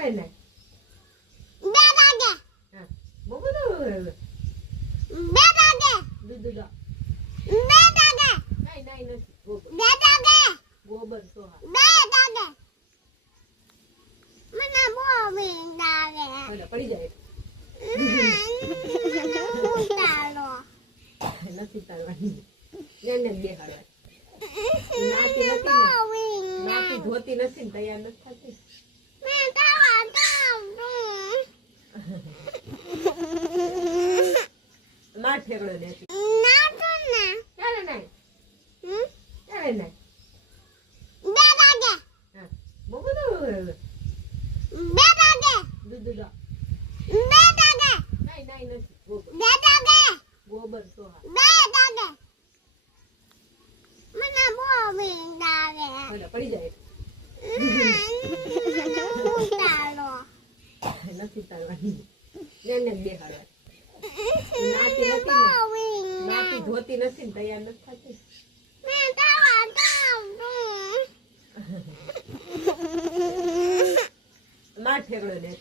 ચાલે ને બે દાગે હા બહુ બધું બે દાગે દૂધ દો બે દાગે નહીં નથી ગોબર બે દાગે ગોબર સોહા બે દાગે મને બોવી દાગે ઓલા પડી જાય ચાલો નથી તારવાની એને બેહાડવા નાતી નથી ને બોવી નાતી ધોતી નથી ને તૈયાર નથી થતી મેં તાવા તાવ ના ઠેકડો દેતી ના તો ના ચાલે નહીં ચાલે નહીં બે દાગે હા બહુ બધું બે દાગે દૂધ દો બે દાગે નહીં નથી ગોબર બે દાગે ગોબર સોહા બે દાગે મને બોવી દાગે ઓલા પડી જાય ચાલો નથી તારવાની એને બેહાડવા નાતી નથી ને બોવી નાતી ધોતી નથી ને તૈયાર નથી થતી મેં તાવા તાવ ના ઠેકડો દેતી